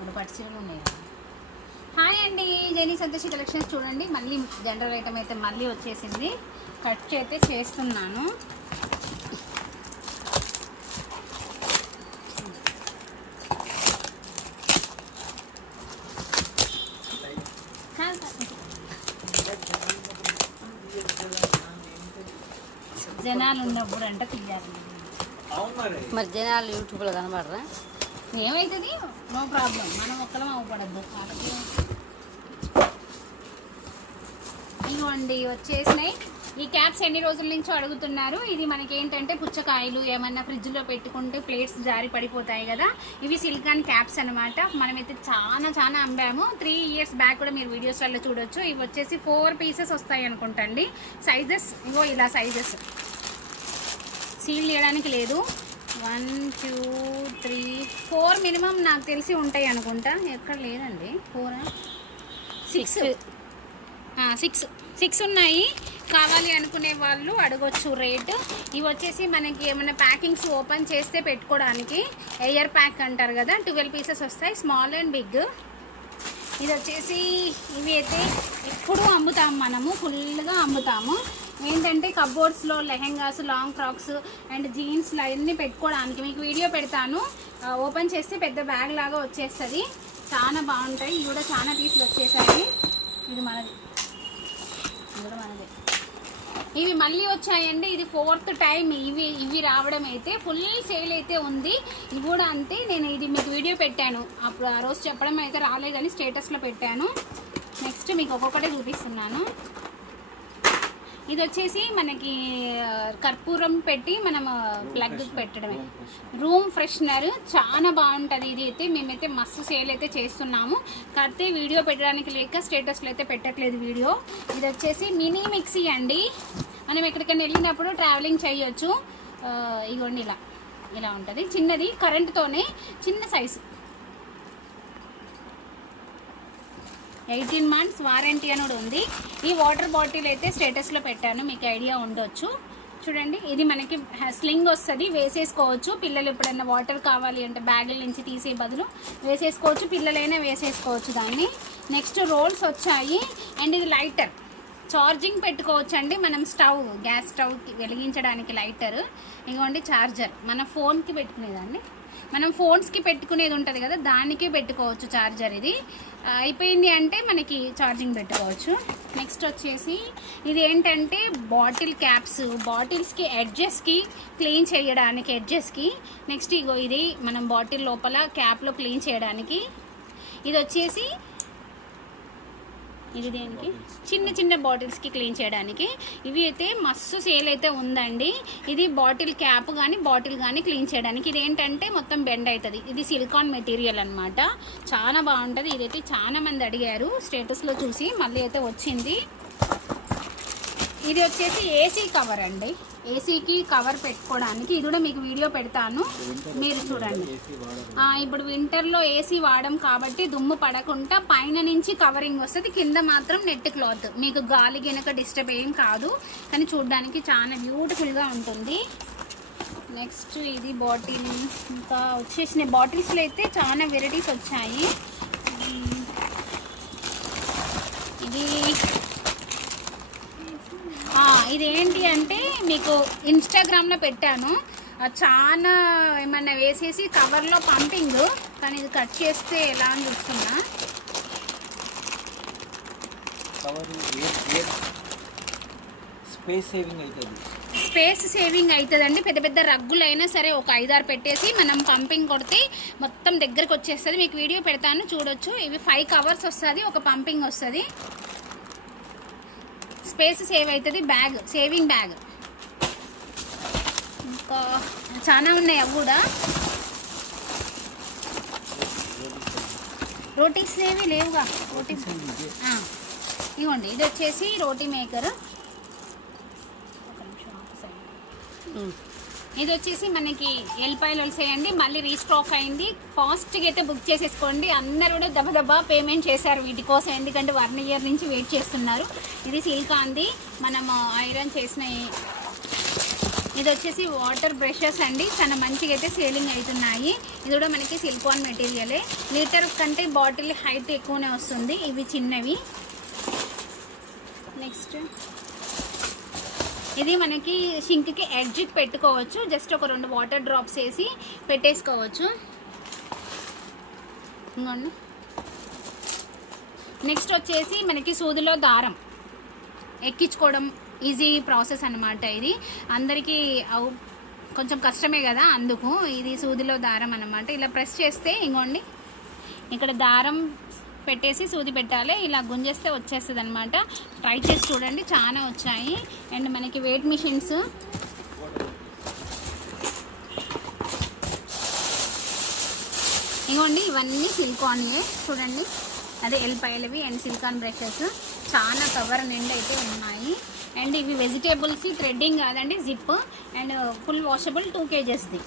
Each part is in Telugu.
ఇప్పుడు పట్టు చీరలు ఉన్నాయి. హాయ్ అండి. జైనీ సంతోషి కలెక్షన్స్ చూడండి. మళ్ళీ జనరల్ ఐటమ్ అయితే మళ్ళీ వచ్చేసింది. కట్ అయితే చేస్తున్నాను. జనాలు ఉన్నప్పుడు అంటే తీయాలి. మరి జనాలు యూట్యూబ్లో కనబడరా? ఏమవుతుంది నో ప్రాబ్లం మనం ఒక్కలం అవ్వకూడదు కాబట్టి ఇవ్వండి వచ్చేసినాయి. ఈ క్యాప్స్ ఎన్ని రోజుల నుంచో అడుగుతున్నారు. ఇది మనకి ఏంటంటే పుచ్చకాయలు ఏమన్నా ఫ్రిడ్జ్లో పెట్టుకుంటే ప్లేట్స్ జారి పడిపోతాయి కదా. ఇవి సిలికాన్ క్యాప్స్ అనమాట మనమైతే చాలా చాలా అమ్మాము. త్రీ ఇయర్స్ బ్యాక్ కూడా మీరు వీడియోస్లలో చూడొచ్చు. ఇవి వచ్చేసి ఫోర్ పీసెస్ వస్తాయి అనుకుంటండి. సైజెస్ ఇగో ఇలా సైజెస్ సీల్ చేయడానికి లేదు. One two three four minimum నాకు తెలిసి ఉంటాయి అనుకుంటా. ఎక్కడ లేదండి. ఫోర్? సిక్స్. సిక్స్. సిక్స్. ఉన్నాయి. కావాలి అనుకునే వాళ్ళు అడగొచ్చు రేటు. ఇవి వచ్చేసి మనకి ఏమైనా ప్యాకింగ్స్ ఓపెన్ చేస్తే పెట్టుకోవడానికి. ఎయిర్ ప్యాక్ అంటారు కదా ట్వెల్వ్ పీసెస్ వస్తాయి. Small and big. ఇది వచ్చేసి ఇవి అయితే ఎప్పుడూ అమ్ముతాము మనము. ఫుల్గా అమ్ముతాము. ఏంటంటే కబోర్డ్స్లో లెహెంగాస్ లాంగ్ ఫ్రాక్స్ అండ్ జీన్స్లు అవన్నీ పెట్టుకోవడానికి మీకు వీడియో పెడతాను. ఓపెన్ చేస్తే పెద్ద బ్యాగ్ లాగా వచ్చేస్తుంది. చాలా బాగుంటాయి. ఇవి కూడా చాలా పీసులు వచ్చేసాయి. ఇది మనది. ఇది కూడా మనది. ఇవి మళ్ళీ వచ్చాయండి. ఇది ఫోర్త్ టైం ఇవి ఇవి రావడం అయితే ఫుల్ సేల్ అయితే ఉంది. ఇవి కూడా అంతే. నేను ఇది మీకు వీడియో పెట్టాను. అప్పుడు ఆ రోజు చెప్పడం అయితే రాలేదని స్టేటస్లో పెట్టాను. నెక్స్ట్ మీకు ఒక్కొక్కటే చూపిస్తున్నాను. ఇది వచ్చేసి మనకి కర్పూరం పెట్టి మనం ప్లగ్ పెట్టడమే. రూమ్ ఫ్రెషనర్ చాలా బాగుంటుంది. ఇది అయితే మేమైతే మస్తు సేల్ అయితే చేస్తున్నాము. కాకపోతే వీడియో పెట్టడానికి లేక స్టేటస్లో అయితే పెట్టట్లేదు వీడియో. ఇది వచ్చేసి మినీ మిక్సీ అండి. మనం ఎక్కడికైనా వెళ్ళినప్పుడు ట్రావెలింగ్ చేయొచ్చు. ఇగోండి ఇలా. ఇలా ఉంటుంది. చిన్నది కరెంట్తోనే చిన్న సైజు. ఎయిటీన్ మంత్స్ వారంటీ అని కూడా ఉంది. ఈ వాటర్ బాటిల్ అయితే స్టేటస్లో పెట్టాను మీకు ఐడియా ఉండొచ్చు. చూడండి ఇది మనకి స్లింగ్ వస్తుంది వేసేసుకోవచ్చు. పిల్లలు ఎప్పుడైనా వాటర్ కావాలి అంటే బ్యాగుల నుంచి తీసే బదులు వేసేసుకోవచ్చు పిల్లలైనా వేసేసుకోవచ్చు దాన్ని. నెక్స్ట్ రోల్స్ వచ్చాయి అండ్ ఇది లైటర్ ఛార్జింగ్ పెట్టుకోవచ్చు అండి మనం స్టవ్ గ్యాస్ స్టవ్కి వెలిగించడానికి లైటర్ ఇదిగోండి ఛార్జర్ మన ఫోన్కి పెట్టుకునేదండి మనం ఫోన్స్కి పెట్టుకునేది ఉంటుంది కదా దానికే పెట్టుకోవచ్చు ఛార్జర్ ఇది. అయిపోయింది అంటే మనకి ఛార్జింగ్ పెట్టుకోవచ్చు. నెక్స్ట్ వచ్చేసి ఇది ఏంటంటే బాటిల్ క్యాప్స్ బాటిల్స్కి ఎడ్జెస్కి క్లీన్ చేయడానికి ఎడ్జెస్కి. నెక్స్ట్ ఇగో ఇది మనం బాటిల్ లోపల క్యాప్లో క్లీన్ చేయడానికి. ఇది వచ్చేసి ఇది దేనికి? చిన్న చిన్న బాటిల్స్కి క్లీన్ చేయడానికి. ఇవి అయితే మస్తు సేల్ అయితే ఉందండి. ఇది బాటిల్ క్యాప్ కానీ బాటిల్ కానీ క్లీన్ చేయడానికి. ఇది ఏంటంటే మొత్తం బెండ్ అవుతుంది ఇది సిలికాన్ మెటీరియల్ అనమాట చాలా బాగుంటుంది. ఇదైతే చాలా మంది అడిగారు స్టేటస్లో చూసి. మళ్ళీ అయితే వచ్చింది. ఇది వచ్చేసి ఏసీ కవర్ అండి. ఏసీకి కవర్ పెట్టుకోవడానికి ఇది కూడా మీకు వీడియో పెడతాను. మీరు చూడండి. ఇప్పుడు వింటర్లో ఏసీ వాడడం కాబట్టి దుమ్ము పడకుండా పైన నుంచి కవరింగ్ వస్తుంది. కింద మాత్రం నెట్ క్లాత్ మీకు గాలి గినక డిస్టర్బ్ ఏం కాదు. కానీ చూడడానికి చాలా బ్యూటిఫుల్గా ఉంటుంది. నెక్స్ట్ ఇది బాటిల్ ఇంకా వచ్చేసిన బాటిల్స్లో అయితే చాలా వెరైటీస్ వచ్చాయి. ఇది ఇది ఏంటి అంటే మీకు ఇన్స్టాగ్రామ్లో పెట్టాను. చాలా ఏమన్నా వేసేసి కవర్లో పంపింగ్ కానీ ఇది కట్ చేస్తే ఎలా అని చూస్తున్నా. స్పేస్ సేవింగ్ అవుతుంది. స్పేస్ సేవింగ్ అవుతుందండి. పెద్ద పెద్ద రగ్గులైనా సరే ఒక ఐదారు పెట్టేసి మనం పంపింగ్ కొడితే మొత్తం దగ్గరకు వచ్చేస్తుంది. మీకు వీడియో పెడతాను చూడొచ్చు. ఇవి ఫైవ్ కవర్స్ వస్తుంది ఒక పంపింగ్ వస్తుంది. స్పేస్ సేవ్ అవుతుంది బ్యాగ్ సేవింగ్ బ్యాగ్. ఇంకా చాలా ఉన్నాయి అవి కూడా. రోటీస్ ఏవి లేవుగా? రోటీస్. ఇవ్వండి ఇది వచ్చేసి రోటీ మేకర్. ఒక నిమిషం సైడ్. ఇది వచ్చేసి మనకి ఎల్పాయలు వలసేయండి మళ్ళీ రీస్టాక్ అయింది. ఫాస్ట్గా అయితే బుక్ చేసేసుకోండి. అందరూ కూడా దబదబా పేమెంట్ చేశారు వీటి కోసం. ఎందుకంటే వన్ ఇయర్ నుంచి వెయిట్ చేస్తున్నారు. ఇది సిల్కా అంది మనము ఐరన్ చేసిన ఇది వచ్చేసి వాటర్ బ్రషెస్ అండి. చాలా మంచిగా అయితే సేలింగ్ అవుతున్నాయి. ఇది కూడా మనకి సిల్కాన్ మెటీరియలే లీటర్ కంటే బాటిల్ హైట్ ఎక్కువనే వస్తుంది. ఇవి చిన్నవి. నెక్స్ట్ ఇది మనకి షింక్కి ఎడ్జ్కి పెట్టుకోవచ్చు. జస్ట్ ఒక రెండు వాటర్ డ్రాప్స్ వేసి పెట్టేసుకోవచ్చు. ఇంకోండి నెక్స్ట్ వచ్చేసి మనకి సూదిలో దారం. ఎక్కించుకోవడం ఈజీ ప్రాసెస్ అన్నమాట ఇది. అందరికీ అవు కొంచెం కష్టమే కదా అందుకు. ఇది సూదిలో దారం అన్నమాట. ఇలా ప్రెస్ చేస్తే ఇంకోండి ఇక్కడ దారం పెట్టేసి సూది పెట్టాలి. ఇలా గుంజేస్తే వచ్చేస్తుంది అనమాట ట్రై చేసి చూడండి. చాలా వచ్చాయి. అండ్ మనకి వెయిట్ మిషన్స్ ఇగోండి ఇవన్నీ సిలికాన్యే చూడండి. అదే ఎల్పైలవి అండ్ సిలికాన్ బ్రషెస్ చాలా కవర్ నిండా అయితే ఉన్నాయి. అండ్ ఇవి వెజిటేబుల్స్ థ్రెడ్డింగ్ కాదండి zip and full washable two కేజెస్ది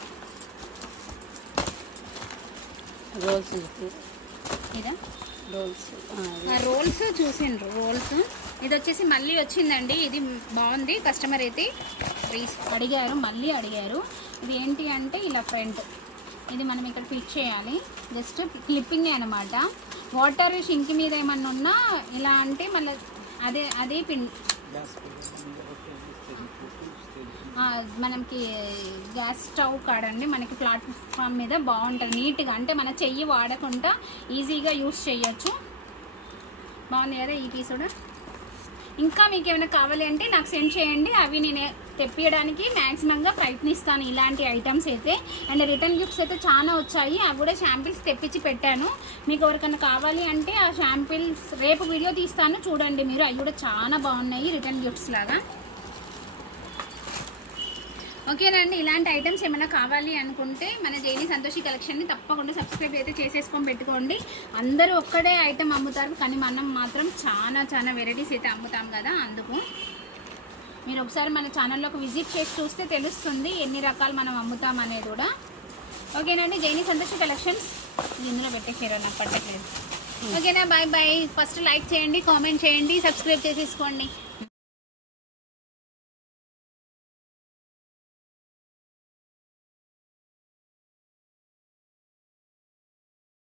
rolls చెప్పి ఇదా? రోల్స్ రోల్స్ చూసిండ్రు రోల్స్ ఇది వచ్చేసి మళ్ళీ వచ్చిందండి ఇది బాగుంది కస్టమర్ అయితే అడిగారు మళ్ళీ అడిగారు. ఇది ఏంటి అంటే ఇలా ఫ్రంట్ ఇది మనం ఇక్కడ ఫిట్ చేయాలి. జస్ట్ క్లిప్పింగ్ అనమాట వాటర్ షింక్ మీద ఏమన్నా ఉన్నా ఇలా అంటే మళ్ళీ అదే అదే పిన్ మనకి గ్యాస్ స్టవ్ కాడండి మనకి ప్లాట్ఫామ్ మీద బాగుంటుంది నీట్గా. అంటే మన చెయ్యి వాడకుండా ఈజీగా యూస్ చేయొచ్చు బాగుంది కదా ఈ పీస్ కూడా? ఇంకా మీకు ఏమైనా కావాలి అంటే నాకు సెండ్ చేయండి. అవి నేను తెప్పియడానికి మ్యాక్సిమంగా ప్రయత్నిస్తాను ఇలాంటి ఐటమ్స్ అయితే. అండ్ రిటర్న్ గిఫ్ట్స్ అయితే చాలా వచ్చాయి. అవి కూడా షాంపిల్స్ తెప్పించి పెట్టాను. మీకు ఎవరికైనా కావాలి అంటే ఆ షాంపిల్స్ రేపు వీడియో తీస్తాను. చూడండి మీరు. అవి కూడా చాలా బాగున్నాయి రిటర్న్ గిఫ్ట్స్ లాగా. ఓకేనండి ఇలాంటి ఐటమ్స్ ఏమైనా కావాలి అనుకుంటే మన జైని సంతోషి కలెక్షన్ని తప్పకుండా సబ్స్క్రైబ్ అయితే చేసేసుకొని పెట్టుకోండి. అందరూ ఒక్కడే ఐటమ్ అమ్ముతారు కానీ మనం మాత్రం చాలా చాలా వెరైటీస్ అయితే అమ్ముతాం కదా అందుకు. మీరు ఒకసారి మన ఛానల్లోకి విజిట్ చేసి చూస్తే తెలుస్తుంది ఎన్ని రకాలు మనం అమ్ముతాం అనేది కూడా. ఓకేనండి జైని సంతోషి కలెక్షన్స్ ఇది ఇందులో పెట్టేసారు నాకు పట్టట్లేదు. ఓకేనా బాయ్ బాయ్ ఫస్ట్ లైక్ చేయండి కామెంట్ చేయండి సబ్స్క్రైబ్ చేసేసుకోండి.